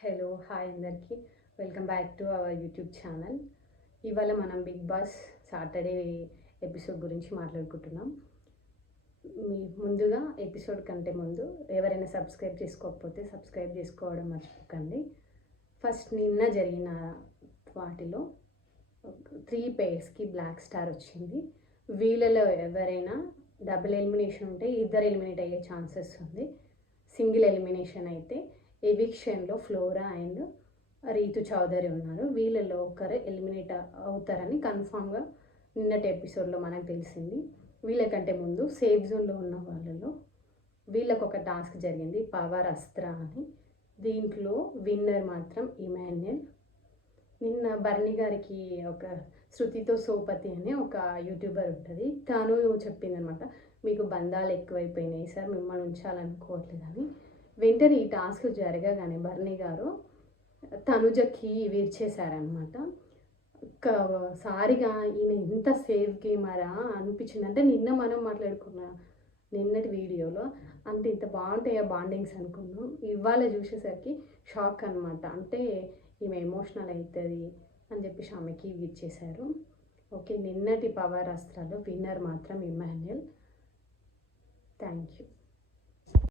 Hello hi అందరికీ welcome back to our YouTube channel. ఇవాళ మనం బిగ్ బాస్ సాటర్డే ఎపిసోడ్ గురించి మాట్లాడుకుంటున్నాం. ముందుగా ఎపిసోడ్ కంటే ముందు ఎవరైనా సబ్స్క్రైబ్ చేసుకోకపోతే సబ్స్క్రైబ్ చేసుకోవడం మర్చిపోకండి. ఫస్ట్ నిన్న జరిగిన వాటిలో 3 పేర్స్కి బ్లాక్ స్టార్ వచ్చింది. వీళ్ళలో ఎవరైనా డబుల్ ఎలిమినేషన్ ఉంటే ఇద్దరు ఎలిమినేట్ అయ్యే ఛాన్సెస్ ఉంది. సింగిల్ ఎలిమినేషన్ అయితే ఎవిక్షన్లో ఫ్లోరా అండ్ రీతు చౌదరి ఉన్నారు. వీళ్ళలో ఒకరు ఎలిమినేట్ అవుతారని కన్ఫామ్గా నిన్నటి ఎపిసోడ్లో మనకు తెలిసింది. వీళ్ళకంటే ముందు సేఫ్ జోన్లో ఉన్న వాళ్ళలో వీళ్ళకు ఒక టాస్క్ జరిగింది, పవర్ అస్త్ర అని. దీంట్లో విన్నర్ మాత్రం ఇమాన్యుయల్. నిన్న బర్ని గారికి ఒక శృతితో సోపతి అనే ఒక యూట్యూబర్ ఉంటుంది, తను చెప్పిందనమాట, మీకు బంధాలు ఎక్కువైపోయినాయి సార్, మిమ్మల్ని ఉంచాలనుకోవట్లేదని. వెంటనే ఈ టాస్క్ జరగగానే బర్ని గారు తనుజకి విరిచేశారనమాట. సారిగా ఈయన ఇంత సేఫ్ గేమరా అనిపించింది. అంటే నిన్న మనం మాట్లాడుకున్న నిన్నటి వీడియోలో అంటే ఇంత బాగుంటాయా బాండింగ్స్ అనుకున్నాం. ఇవాళ చూసేసరికి షాక్ అనమాట. అంటే ఈమె ఎమోషనల్ అవుతుంది అని చెప్పేసి ఆమెకి విరిచేశారు. ఓకే, నిన్నటి పవర్ అస్త్రాలు విన్నర్ మాత్రం ఇమాన్యుయల్. Thank you.